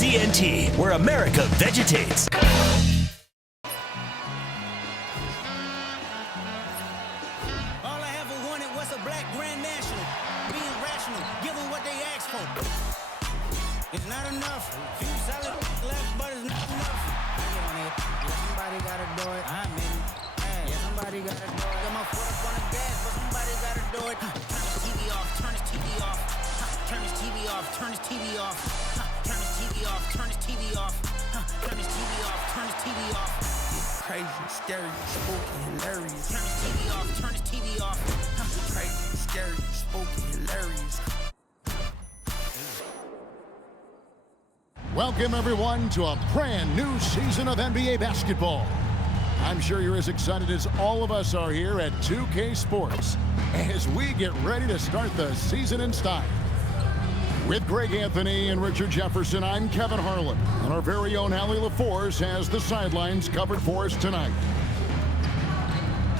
CNT, where America vegetates. All I ever wanted was a black grand national. Being rational, give them what they ask for. It's not enough. Few solid left, but it's not enough. I get on it. Yeah, somebody gotta do it. I'm in. Yeah, somebody gotta do it. Got my foot up on the gas, but somebody gotta do it. Turn this TV off. Turn this TV off. Turn this TV off. Turn this TV off. Turn this TV off. Turn this TV off. Turn this TV off. Turn this TV off. Crazy, scary, spooky, hilarious. Turn this TV off. Turn this TV off. Crazy, scary, spooky, hilarious. Welcome, everyone, to a brand new season of NBA basketball. I'm sure you're as excited as all of us are here at 2K Sports as we get ready to start the season in style. With Greg Anthony and Richard Jefferson, I'm Kevin Harlan, and our very own Allie LaForce has the sidelines covered for us tonight.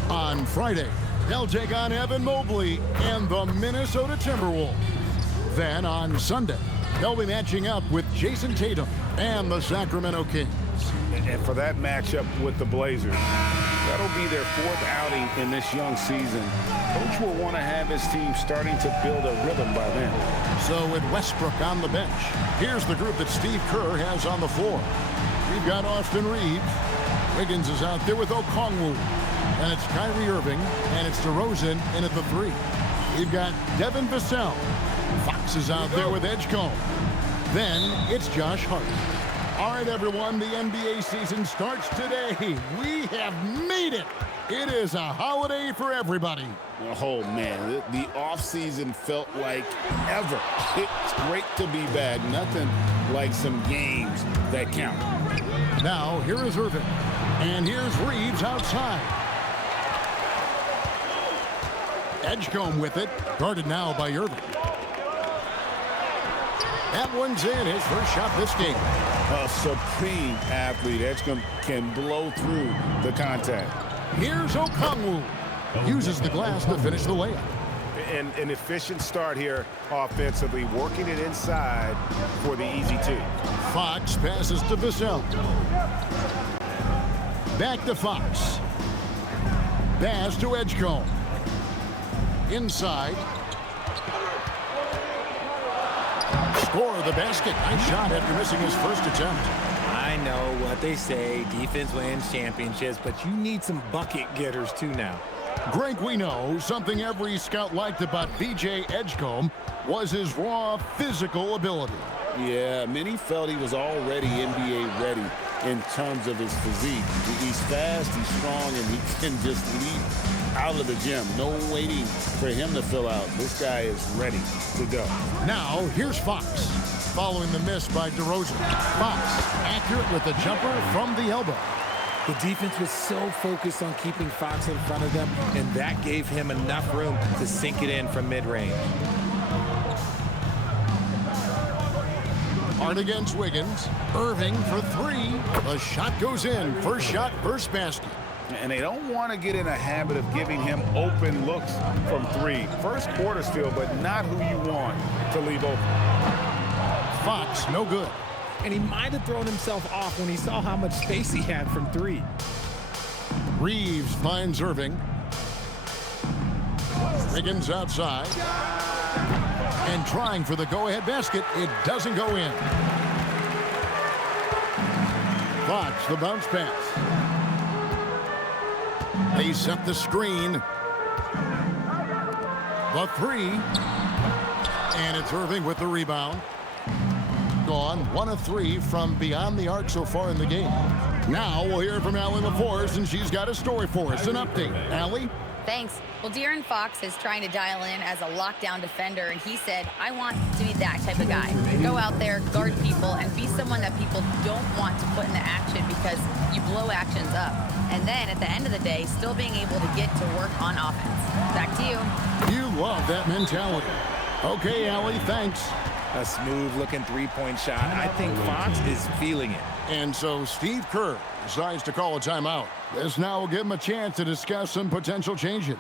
On Friday, they'll take on Evan Mobley and the Minnesota Timberwolves. Then on Sunday, they'll be matching up with Jason Tatum and the Sacramento Kings. And for that matchup with the Blazers, that'll be their fourth outing in this young season. Coach will want to have his team starting to build a rhythm by then. So with Westbrook on the bench, here's the group that Steve Kerr has on the floor. We've got Austin Reeves. Wiggins is out there with Okongwu. And it's Kyrie Irving, and it's DeRozan in at the 3. We've got Devin Vassell. Fox is out there with Edgecombe. Then it's Josh Hart. All right, everyone, the NBA season starts today. We have made it. It is a holiday for everybody. Oh, man, the offseason felt like ever. It's great to be back. Nothing like some games that count. Now, here is Irving. And here's Reeves outside. Edgecombe with it. Guarded now by Irving. That one's in. His first shot this game. A supreme athlete. Edgecombe can blow through the contact. Here's Okongwu. Uses the glass to finish the layup. And an efficient start here offensively, working it inside for the easy 2. Fox passes to Vassell. Back to Fox. Pass to Edgecombe. Inside. Score the basket. Nice shot after missing his first attempt. I know what they say, defense wins championships, but you need some bucket getters too now. Greg, we know something every scout liked about B.J. Edgecombe was his raw physical ability. Yeah, many felt he was already NBA ready in terms of his physique. He's fast, he's strong, and he can just leap out of the gym. No waiting for him to fill out. This guy is ready to go. Now, here's Fox. Following the miss by DeRozan. Fox, accurate with the jumper from the elbow. The defense was so focused on keeping Fox in front of them, and that gave him enough room to sink it in from mid-range. Hard against Wiggins. Irving for 3. The shot goes in. First shot, first basket. And they don't want to get in a habit of giving him open looks from 3. First quarter still, but not who you want to leave open. Fox, no good. And he might have thrown himself off when he saw how much space he had from 3. Reeves finds Irving. Wiggins outside. And trying for the go-ahead basket. It doesn't go in. Fox, the bounce pass. They set the screen. The 3. And it's Irving with the rebound. Gone 1 of 3 from beyond the arc so far in the game. Now we'll hear from Allie LaForce, and she's got a story for us. An update. Allie? Thanks. Well, De'Aaron Fox is trying to dial in as a lockdown defender, and he said, I want to be that type of guy. Go out there, guard people, and be someone that people don't want to put into action because you blow actions up. And then at the end of the day, still being able to get to work on offense. Back to you. You love that mentality. Okay, Allie, thanks. A smooth-looking three-point shot. I think Fox is feeling it. And so Steve Kerr decides to call a timeout. This now will give him a chance to discuss some potential changes.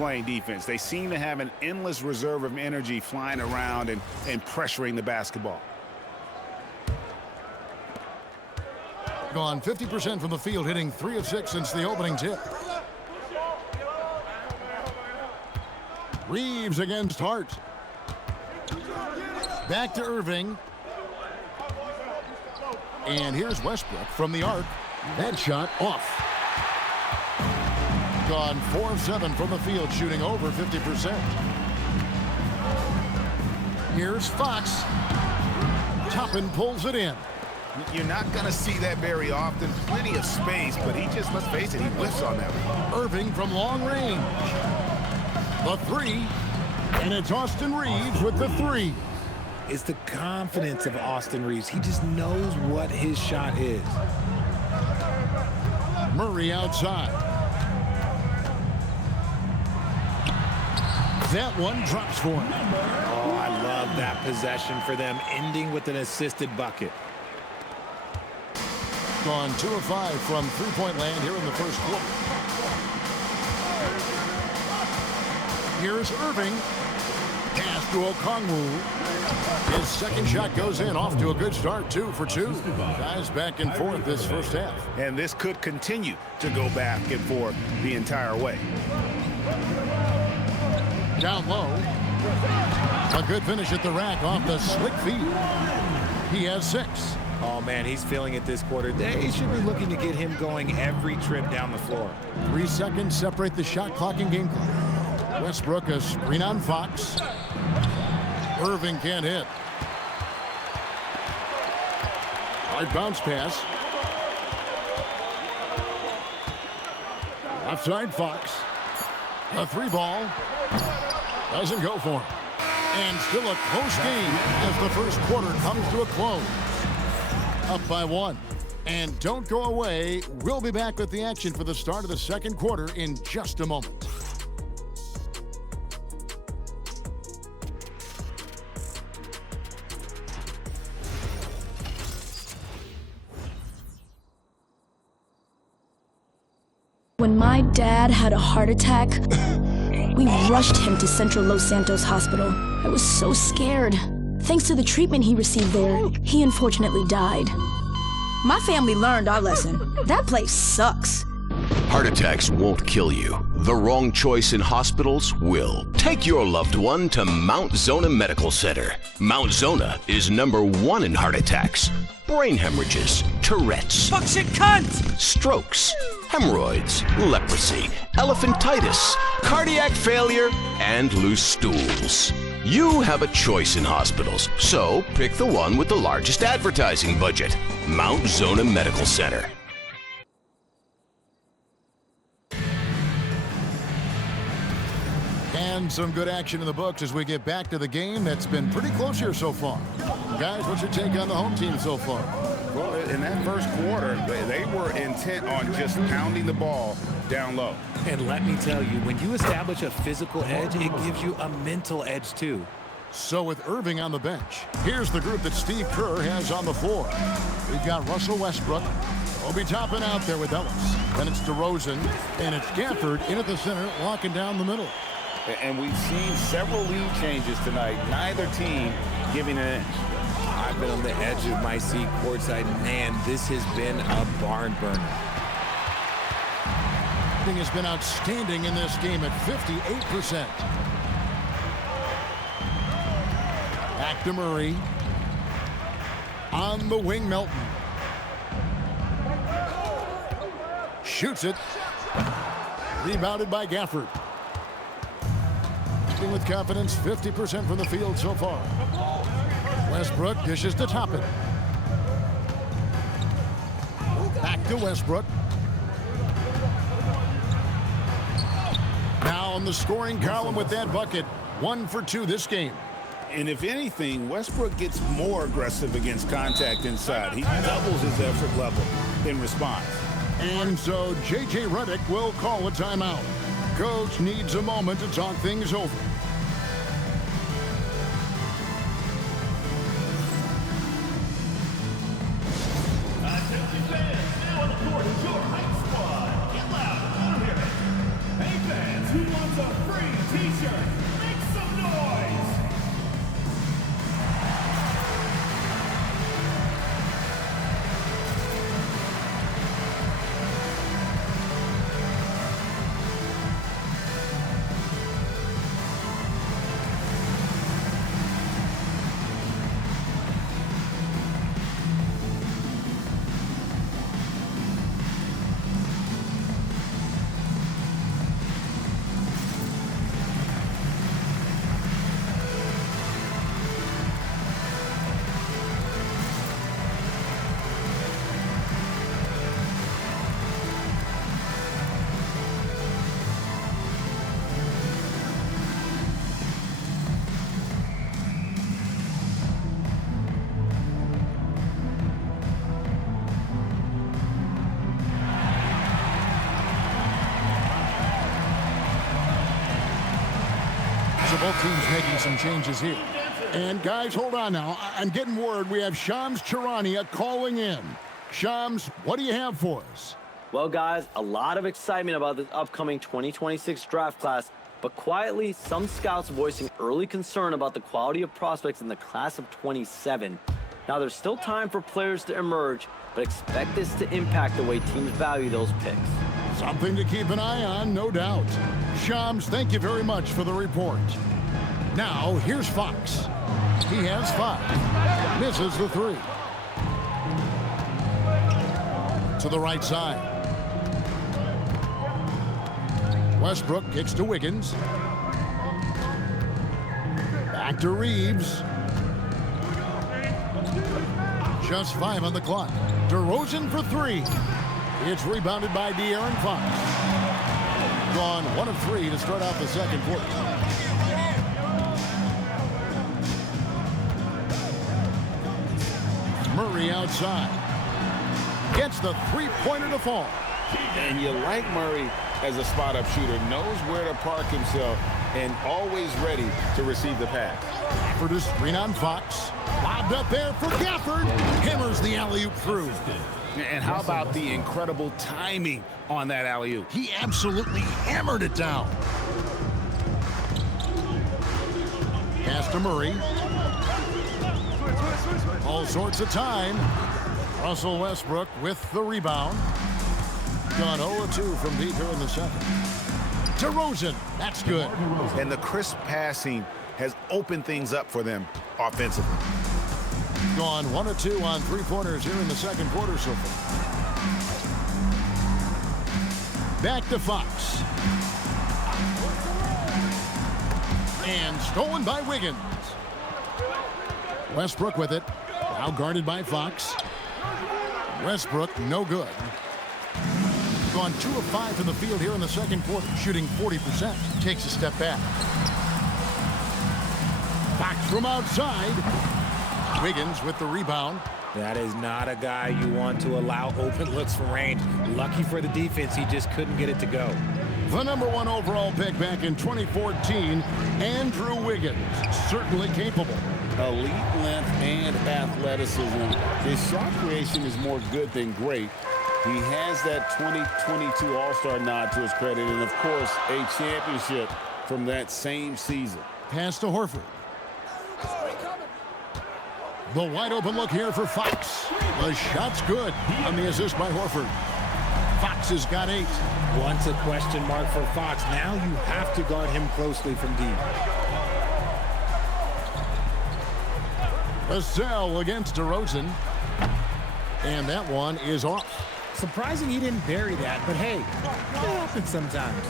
playing defense. They seem to have an endless reserve of energy flying around and pressuring the basketball. Gone 50% from the field, hitting 3 of 6 since the opening tip. Reeves against Hart. Back to Irving. And here's Westbrook from the arc. That shot off. Gone 4 of 7 from the field, shooting over 50%. Here's Fox. Toppin pulls it in. You're not going to see that very often. Plenty of space, but he just, let's face it, he whiffs on that one. Irving from long range. The 3. And it's Austin Reeves with the 3. It's the confidence of Austin Reeves. He just knows what his shot is. Murray outside. That one drops for him. Oh, I love that possession for them, ending with an assisted bucket. Gone 2 of 5 from three-point land here in the first quarter. Here's Irving. Pass to Okongwu. His second shot goes in, off to a good start, 2 for 2. Guys back and forth this first half. And this could continue to go back and forth the entire way. Down low. A good finish at the rack off the slick feed. He has 6. Oh, man, he's feeling it this quarter. They should be looking to get him going every trip down the floor. 3 seconds separate the shot clock and game clock. Westbrook a screen on Fox. Irving can't hit. Hard bounce pass. Outside Fox. A 3 ball. Doesn't go for him. And still a close game as the first quarter comes to a close. Up by 1. And don't go away. We'll be back with the action for the start of the second quarter in just a moment. When my dad had a heart attack, we rushed him to Central Los Santos Hospital. I was so scared. Thanks to the treatment he received there, he unfortunately died. My family learned our lesson. That place sucks. Heart attacks won't kill you. The wrong choice in hospitals will. Take your loved one to Mount Zona Medical Center. Mount Zona is #1 in heart attacks, brain hemorrhages, Tourette's, Fuck shit cunt! strokes, hemorrhoids, leprosy, elephantitis, cardiac failure, and loose stools. You have a choice in hospitals, so pick the one with the largest advertising budget. Mount Zona Medical Center. And some good action in the books as we get back to the game that's been pretty close here so far. Guys, what's your take on the home team so far? Well, in that first quarter, they were intent on just pounding the ball down low. And let me tell you, when you establish a physical edge, it gives you a mental edge too. So with Irving on the bench, here's the group that Steve Kerr has on the floor. We've got Russell Westbrook. Obi Toppin out there with Ellis. Then it's DeRozan, and it's Gafford in at the center, locking down the middle. And we've seen several lead changes tonight. Neither team giving an inch. I've been on the edge of my seat courtside. Man, this has been a barn burner. Irving has been outstanding in this game at 58%. Back to Murray. On the wing, Melton. Shoots it. Rebounded by Gafford. With confidence, 50% from the field so far. Westbrook dishes to Toppin. Back to Westbrook. Now on the scoring column with that bucket. 1 for 2 this game. And if anything, Westbrook gets more aggressive against contact inside. He doubles his effort level in response. And so J.J. Redick will call a timeout. Coach needs a moment to talk things over. Who wants some free t-shirts. Make some noise. So both teams making some changes here. And guys, hold on now. I'm getting word we have Shams Charania calling in. Shams, what do you have for us? Well, guys, a lot of excitement about this upcoming 2026 draft class, but quietly, some scouts voicing early concern about the quality of prospects in the class of 27. Now, there's still time for players to emerge, but expect this to impact the way teams value those picks. Something to keep an eye on, no doubt. Shams, thank you very much for the report. Now, here's Fox. He has 5. Misses the 3. To the right side. Westbrook kicks to Wiggins. Back to Reeves. Just 5 on the clock. DeRozan for 3. It's rebounded by De'Aaron Fox. Gone 1 of 3 to start out the second quarter. Murray outside. Gets the three-pointer to fall. And you like Murray as a spot-up shooter. Knows where to park himself and always ready to receive the pass. Gafford is screen on Fox. Lobbed up there for Gafford. Hammers the alley-oop through. And how about the incredible timing on that alley-oop? He absolutely hammered it down. Pass to Murray. All sorts of time. Russell Westbrook with the rebound. Gone 0-2 from deep here in the second. DeRozan, that's good. And the crisp passing has opened things up for them offensively. Gone 1-2 on three-pointers here in the second quarter so far. Back to Fox. And stolen by Wiggins. Westbrook with it. Now guarded by Fox. Westbrook, no good. Gone 2 of 5 from the field here in the second quarter, shooting 40%. Takes a step back. Fox from outside. Wiggins with the rebound. That is not a guy you want to allow open looks from range. Lucky for the defense, he just couldn't get it to go. The #1 overall pick back in 2014, Andrew Wiggins, certainly capable. Elite length and athleticism. His shot creation is more good than great. He has that 2022 All-Star nod to his credit, and of course, a championship from that same season. Pass to Horford. The wide open look here for Fox. The shot's good on the assist by Horford. Fox has got 8. Once a question mark for Fox. Now you have to guard him closely from deep. Vassell against DeRozan. And that one is off. Surprising he didn't bury that, but hey, it happens sometimes.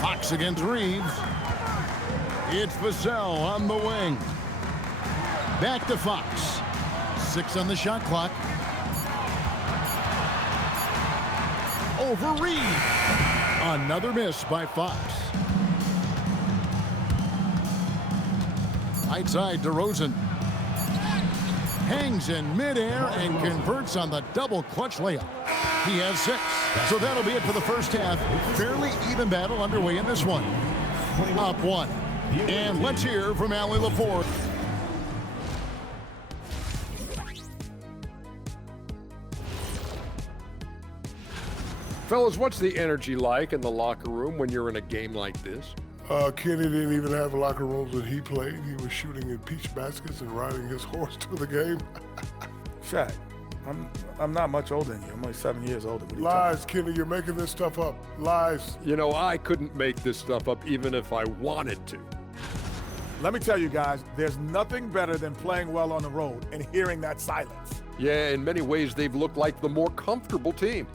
Fox against Reeves. It's Vassell on the wing. Back to Fox. 6 on the shot clock. Over Reeves. Another miss by Fox. Right side, DeRozan. Hangs in midair and converts on the double clutch layup. He has 6. So that'll be it for the first half. Fairly even battle underway in this one. Up 1. And let's hear from Allie Laporte. Fellas, what's the energy like in the locker room when you're in a game like this? Kenny didn't even have locker rooms when he played. He was shooting in peach baskets and riding his horse to the game. Shaq, I'm not much older than you. I'm only 7 years older. Lies, Kenny, you're making this stuff up. Lies. You know, I couldn't make this stuff up even if I wanted to. Let me tell you guys, there's nothing better than playing well on the road and hearing that silence. Yeah, in many ways, they've looked like the more comfortable team.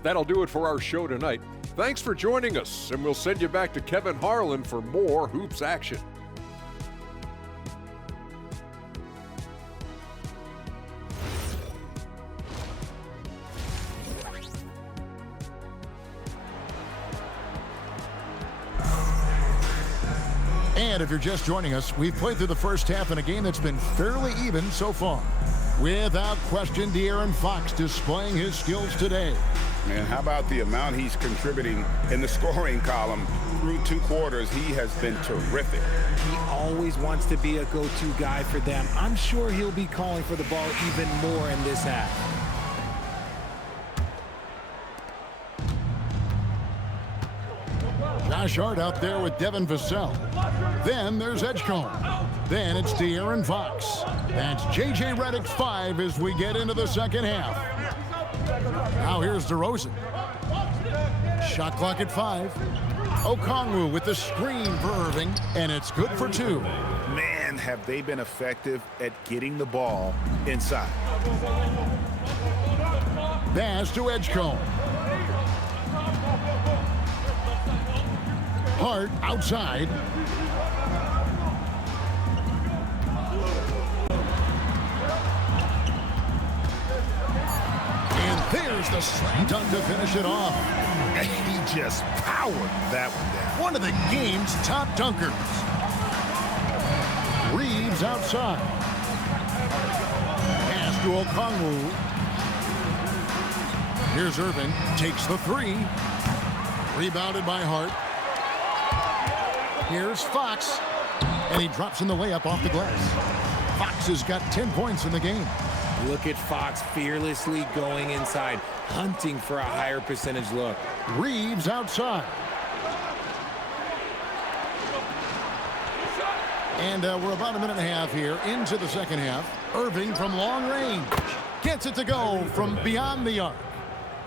That'll do it for our show tonight. Thanks for joining us, and we'll send you back to Kevin Harlan for more hoops action. And if you're just joining us, we've played through the first half in a game that's been fairly even so far. Without question, De'Aaron Fox displaying his skills today. Man, how about the amount he's contributing in the scoring column through 2 quarters? He has been terrific. He always wants to be a go-to guy for them. I'm sure he'll be calling for the ball even more in this half. Josh Hart out there with Devin Vassell. Then there's Edgecombe. Then it's De'Aaron Fox. That's J.J. Redick's 5 as we get into the second half. Now here's DeRozan. Shot clock at 5. Okongwu with the screen for Irving, and it's good for 2. Man, have they been effective at getting the ball inside. Pass to Edgecombe. Hart outside. And there's the slam dunk to finish it off. He just powered that one down. One of the game's top dunkers. Reeves outside. Pass to Okongwu. Here's Irving. Takes the 3. Rebounded by Hart. Here's Fox, and he drops in the layup off the glass. Fox has got 10 points in the game. Look at Fox fearlessly going inside, hunting for a higher percentage look. Reeves outside. And we're about a minute and a half here into the second half. Irving from long range gets it to go from beyond the arc.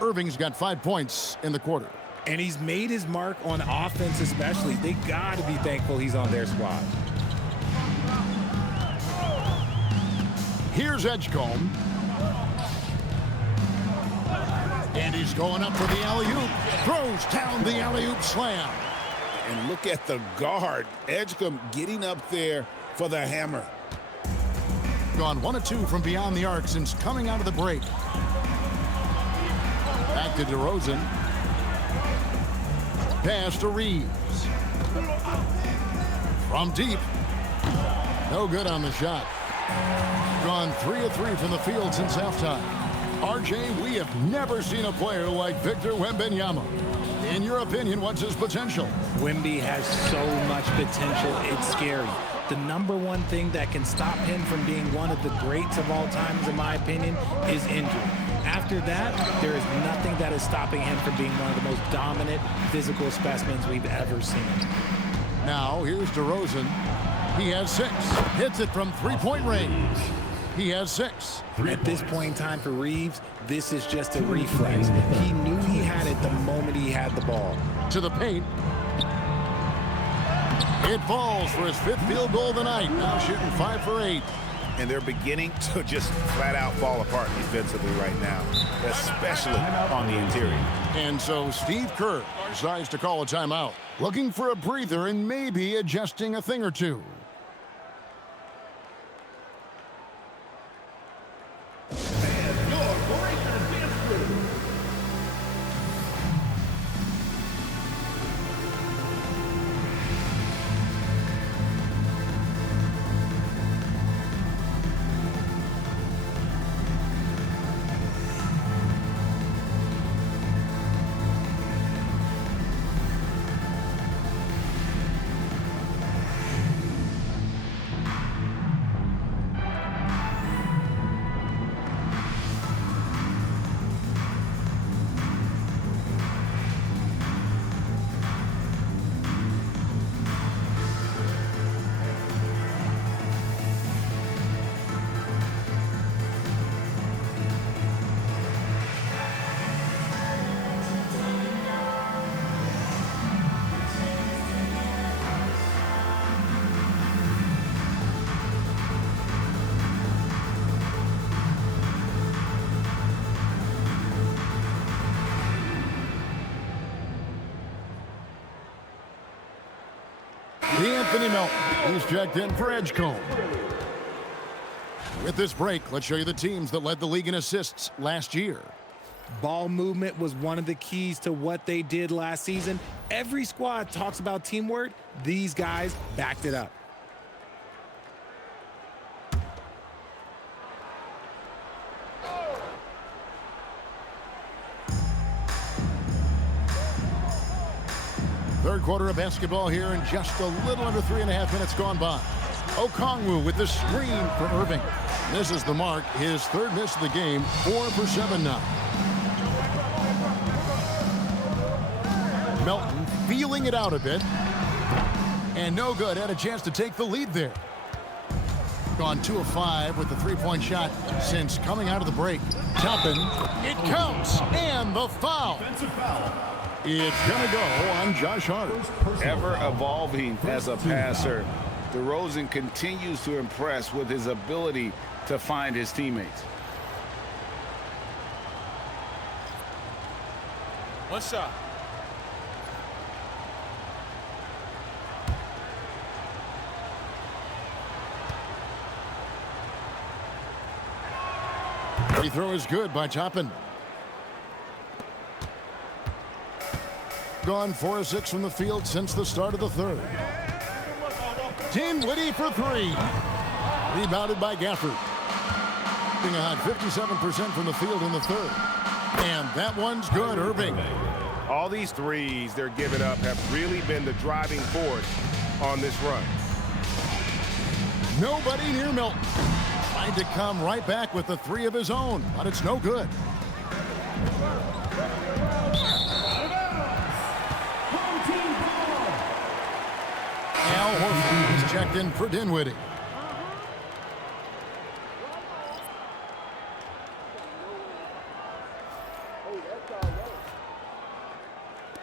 Irving's got 5 points in the quarter. And he's made his mark on offense especially. They got to be thankful he's on their squad. Here's Edgecombe. And he's going up for the alley-oop. Throws down the alley-oop slam. And look at the guard. Edgecombe getting up there for the hammer. Gone 1 of 2 from beyond the arc since coming out of the break. Back to DeRozan. Pass to Reeves. From deep. No good on the shot. Gone 3 of 3 from the field since halftime. RJ, we have never seen a player like Victor Wembanyama. In your opinion, what's his potential? Wemby has so much potential, it's scary. The number one thing that can stop him from being one of the greats of all times, in my opinion, is injury. After that, there is nothing that is stopping him from being one of the most dominant physical specimens we've ever seen. Now, here's DeRozan. He has 6. Hits it from three-point range. He has 6. At this point in time for Reeves, this is just a reflex. He knew he had it the moment he had the ball. To the paint. It falls for his 5th field goal of the night. Now shooting 5 for 8. And they're beginning to just flat out fall apart defensively right now, especially on the interior. And so Steve Kerr decides to call a timeout, looking for a breather and maybe adjusting a thing or two. D'Anthony Melton. He's checked in for Edgecombe. With this break, let's show you the teams that led the league in assists last year. Ball movement was one of the keys to what they did last season. Every squad talks about teamwork. These guys backed it up. Third quarter of basketball here in just a little under 3.5 minutes gone by. Okongwu with the screen for Irving. Misses the mark. His third miss of the game. 4 for 7 now. Melton feeling it out a bit. And no good. Had a chance to take the lead there. Gone 2 of 5 with the three-point shot since coming out of the break. Toppin. It counts. And the foul. It's going to go on Josh Hart. Ever evolving as a passer, DeRozan continues to impress with his ability to find his teammates. One shot. Free throw is good by Toppin. Gone 4 of 6 from the field since the start of the third. Dinwiddie for 3. Rebounded by Gafford. Being a hot 57% from the field in the third. And that one's good, Irving. All these threes they're giving up have really been the driving force on this run. Nobody near Melton. Trying to come right back with the 3 of his own, but it's no good. Al Horford is checked in for Dinwiddie.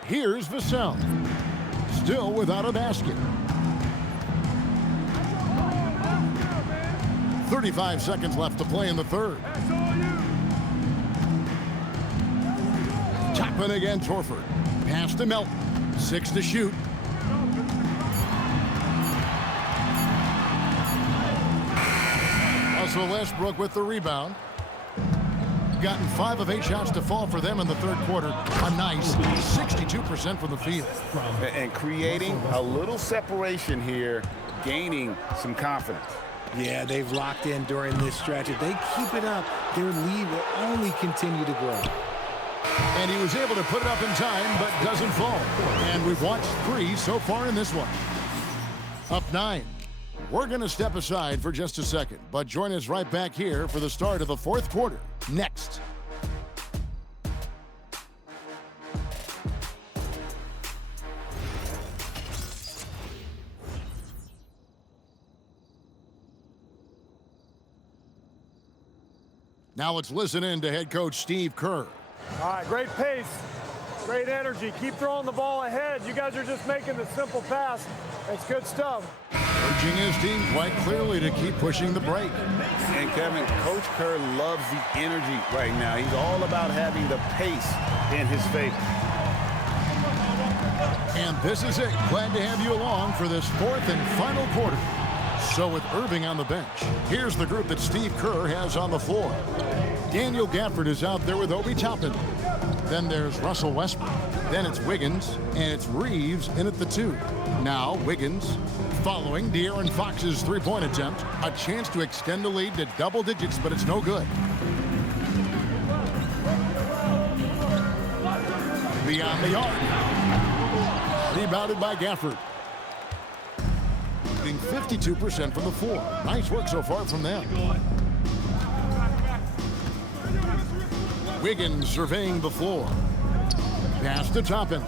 Here's Vassell. Still without a basket. 35 seconds left to play in the third. Toppin against Horford. Pass to Melton. 6 to shoot. Russell Westbrook with the rebound. Gotten 5 of 8 shots to fall for them in the third quarter. A nice 62% from the field. And creating a little separation here, gaining some confidence. Yeah, they've locked in during this stretch. If they keep it up, their lead will only continue to grow. And he was able to put it up in time, but doesn't fall. And we've watched 3 so far in this one. Up 9. We're going to step aside for just a second, but join us right back here for the start of the fourth quarter. Next. Now let's listen in to head coach Steve Kerr. All right, great pace, great energy. Keep throwing the ball ahead. You guys are just making the simple pass. It's good stuff. Urging his team quite clearly to keep pushing the break. And Kevin, Coach Kerr loves the energy right now. He's all about having the pace in his favor. And this is it. Glad to have you along for this fourth and final quarter. So with Irving on the bench, here's the group that Steve Kerr has on the floor. Daniel Gafford is out there with Obi Toppin. Then there's Russell Westbrook. Then it's Wiggins, and it's Reeves in at the 2. Now Wiggins, following De'Aaron Fox's three-point attempt. A chance to extend the lead to double digits, but it's no good. Beyond the arc. Rebounded by Gafford. 52% from the floor. Nice work so far from them. Wiggins surveying the floor. Pass to Toppin.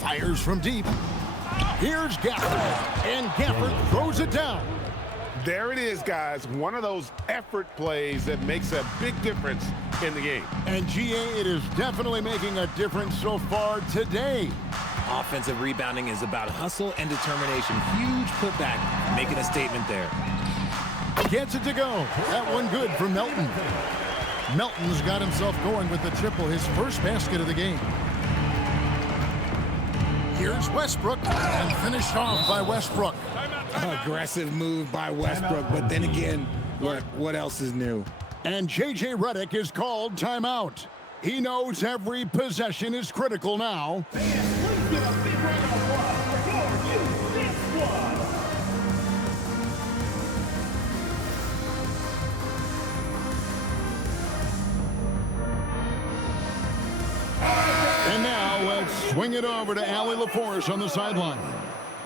Fires from deep. Here's Gafford. And Gafford throws it down. There it is, guys. One of those effort plays that makes a big difference in the game. And GA, it is definitely making a difference so far today. Offensive rebounding is about hustle and determination. Huge putback, making a statement there. Gets it to go. That one good for Melton. Melton's got himself going with the triple, his first basket of the game. Here's Westbrook, and finished off by Westbrook. Aggressive move by Westbrook, but then again, look, what else is new? And J.J. Redick is called timeout. He knows every possession is critical now. And now let's swing it over to Allie LaForce on the sideline.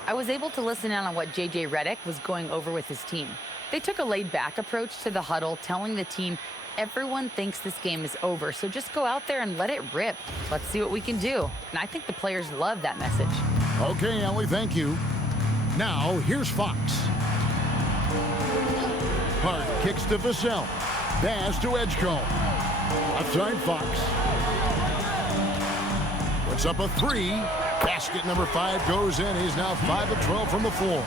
I was able to listen in on what J.J. Redick was going over with his team. They took a laid-back approach to the huddle, telling the team, everyone thinks this game is over, so just go out there and let it rip. Let's see what we can do. And I think the players love that message. Okay, Allie, thank you. Now, here's Fox. Hart kicks to Vassell. Pass to Edgecombe. Outside Fox. Puts up a three. Basket number 5 goes in. He's now 5 of 12 from the floor.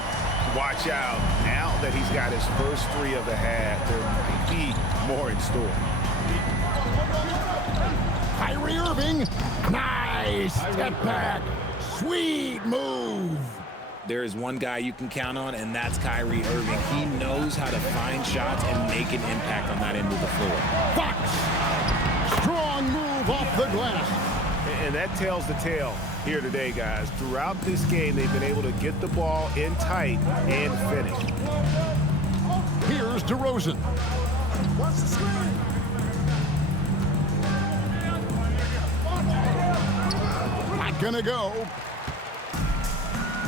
Watch out. Now that he's got his first 3 of the half, there might be more in store. Kyrie Irving. Nice. Step back. Sweet move. There is one guy you can count on, and that's Kyrie Irving. He knows how to find shots and make an impact on that end of the floor. Fox. Strong move off the glass. And that tells the tale here today, guys. Throughout this game, they've been able to get the ball in tight and finish. Here's DeRozan. Watch the screen. Not gonna go.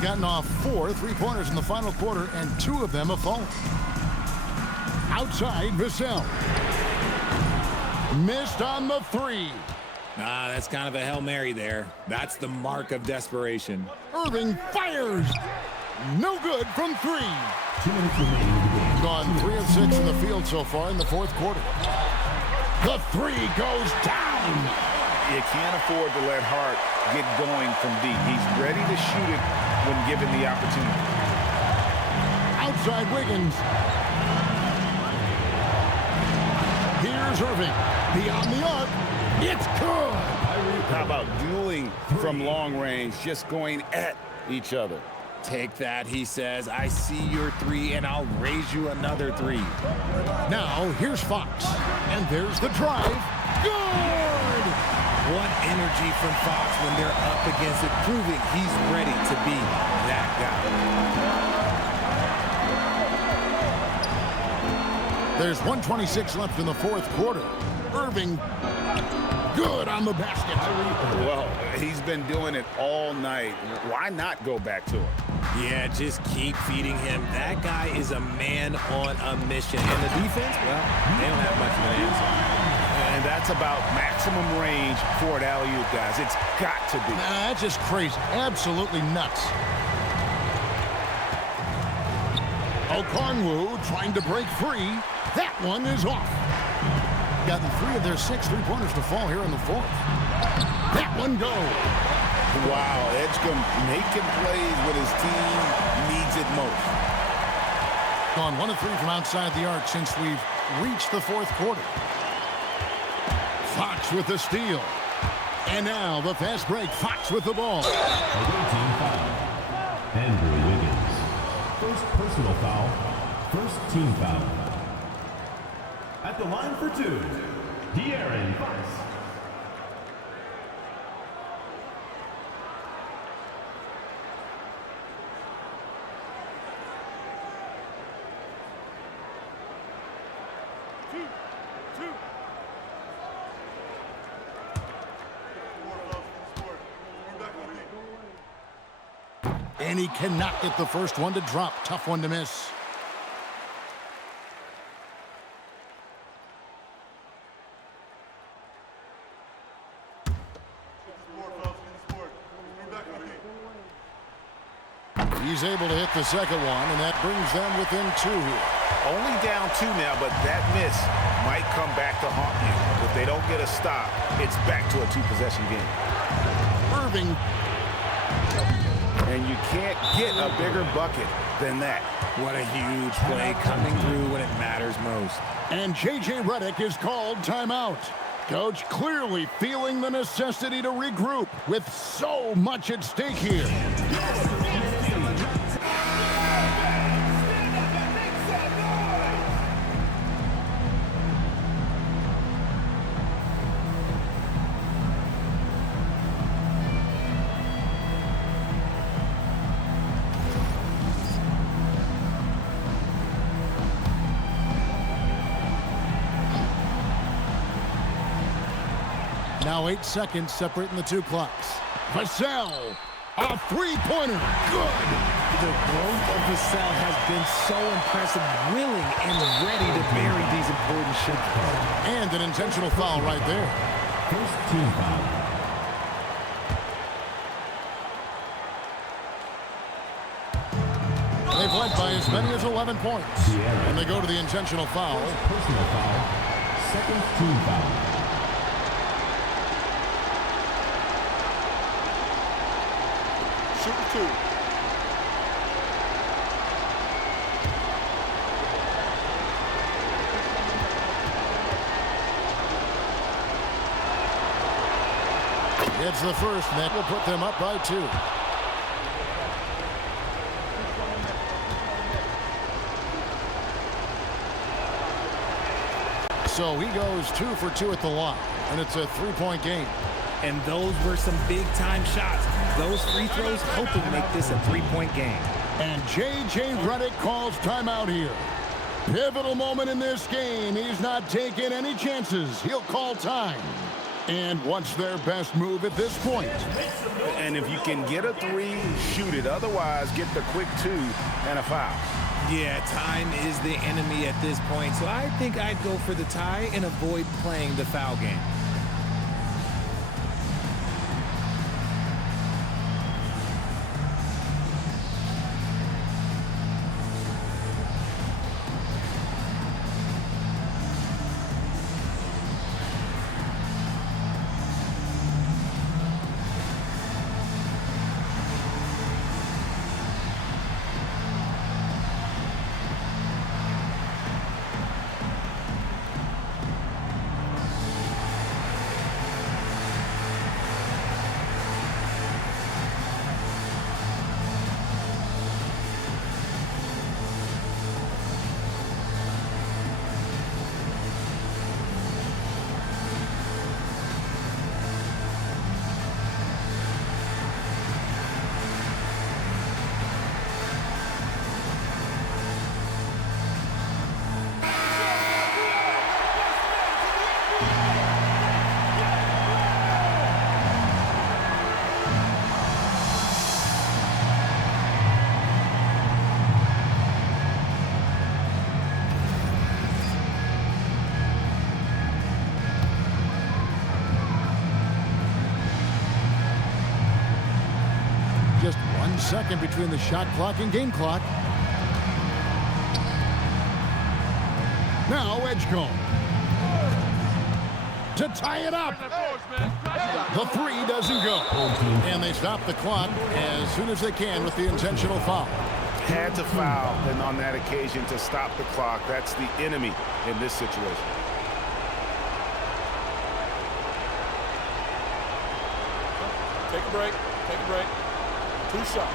Gotten off 4 3-pointers in the final quarter, and 2 of them have fallen. Outside, Vassell. Missed on the 3. That's kind of a Hail Mary there. That's the mark of desperation. Irving fires. No good from 3. Gone 3 of 6 in the field so far in the 4th quarter. The 3 goes down. You can't afford to let Hart get going from deep. He's ready to shoot it when given the opportunity. Outside Wiggins. Here's Irving. Beyond the arc. It's good. How about dueling from long range, just going at each other? Take that, he says. I see your 3, and I'll raise you another 3. Now, here's Fox. And there's the drive. Good! What energy from Fox when they're up against it, proving he's ready to be that guy. There's 1:26 left in the 4th quarter. Irving, good on the basket. Well, he's been doing it all night. Why not go back to him? Yeah, just keep feeding him. That guy is a man on a mission. And the defense, well, they don't have much of an answer. And that's about maximum range for an alley-oop, guys. It's got to be. That's just crazy. Absolutely nuts. Okongwu trying to break free. That one is off. Gotten 3 of their 6 3-pointers to fall here in the 4th. That one goes. Wow, Edgecombe making plays when his team needs it most. Gone 1 of 3 from outside the arc since we've reached the 4th quarter. Fox with the steal. And now the fast break. Fox with the ball. Team foul. Andrew Wiggins. First personal foul. First team foul. At the line for 2, De'Aaron Fox. And he cannot get the first one to drop. Tough one to miss. He's able to hit the second one, and that brings them within 2 here. Only down 2 now, but that miss might come back to haunt you. If they don't get a stop, it's back to a 2-possession game. Irving. And you can't get a bigger bucket than that. What a huge play coming through when it matters most. And J.J. Redick is called timeout. Coach clearly feeling the necessity to regroup with so much at stake here. Now 8 seconds separating the two clocks. Vassell, a three-pointer, good. The growth of Vassell has been so impressive, willing and ready to bury these important shots. And an intentional foul right there. First team foul. They've led by as many as 11 points. And they go to the intentional foul. Personal foul. Second team foul. Shooting 2. It's the first, and that will put them up by 2. So he goes 2 for 2 at the line, and it's a 3-point game. And those were some big-time shots. Those free throws helping make this a 3-point game. And J.J. Redick calls timeout here. Pivotal moment in this game. He's not taking any chances. He'll call time. And what's their best move at this point? And if you can get a 3, shoot it. Otherwise, get the quick 2 and a foul. Yeah, time is the enemy at this point. So I think I'd go for the tie and avoid playing the foul game. Just 1 second between the shot clock and game clock. Now Edgecombe to tie it up. The 3 doesn't go. And they stop the clock as soon as they can with the intentional foul. Had to foul, and on that occasion to stop the clock. That's the enemy in this situation. Take a break. Take a break. 2 shots.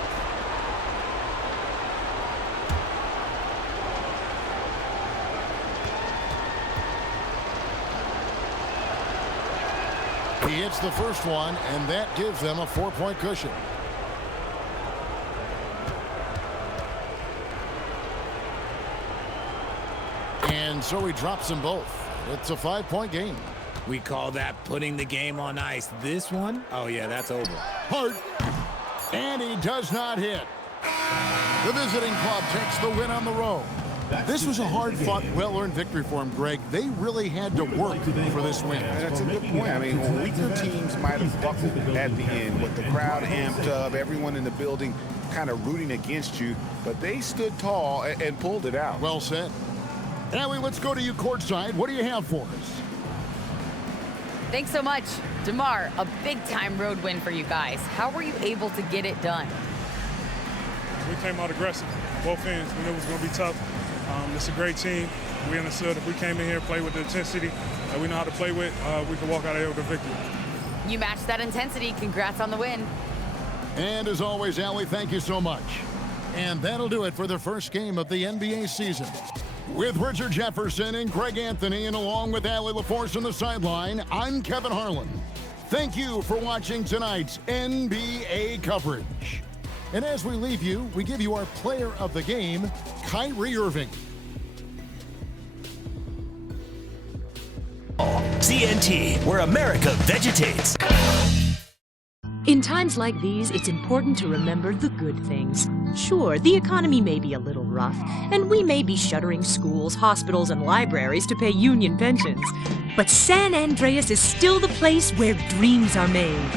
He hits the first one, and that gives them a 4-point cushion. And so he drops them both. It's a 5-point game. We call that putting the game on ice. This one, oh yeah, that's over. Hart. And he does not hit. The visiting club takes the win on the road. This was a hard-fought, well-earned victory for him, Greg. They really had to work for this win. That's a good point. I mean, weaker teams might have buckled at the end with the crowd amped up, everyone in the building kind of rooting against you, but they stood tall and pulled it out. Well said. Allie, let's go to you courtside. What do you have for us? Thanks so much. DeMar, a big-time road win for you guys. How were you able to get it done? We came out aggressive, both ends. We knew it was going to be tough. It's a great team. We understood if we came in here, played with the intensity, that we know how to play with, we can walk out of here with a victory. You matched that intensity. Congrats on the win. And as always, Allie, thank you so much. And that'll do it for the first game of the NBA season. With Richard Jefferson and Greg Anthony, and along with Allie LaForce on the sideline, I'm Kevin Harlan. Thank you for watching tonight's NBA coverage. And as we leave you, we give you our player of the game, Kyrie Irving. CNT, where America vegetates. In times like these, it's important to remember the good things. Sure, the economy may be a little rough, and we may be shuttering schools, hospitals, and libraries to pay union pensions. But San Andreas is still the place where dreams are made.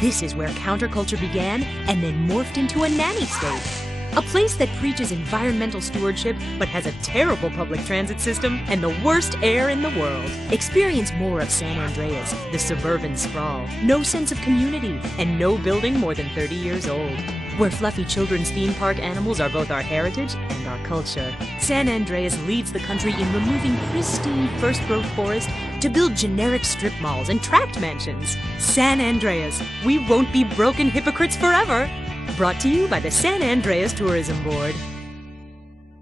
This is where counterculture began and then morphed into a nanny state. A place that preaches environmental stewardship but has a terrible public transit system and the worst air in the world. Experience more of San Andreas, the suburban sprawl. No sense of community and no building more than 30 years old. Where fluffy children's theme park animals are both our heritage and our culture. San Andreas leads the country in removing pristine first-growth forest to build generic strip malls and tract mansions. San Andreas, we won't be broken hypocrites forever. Brought to you by the San Andreas Tourism Board.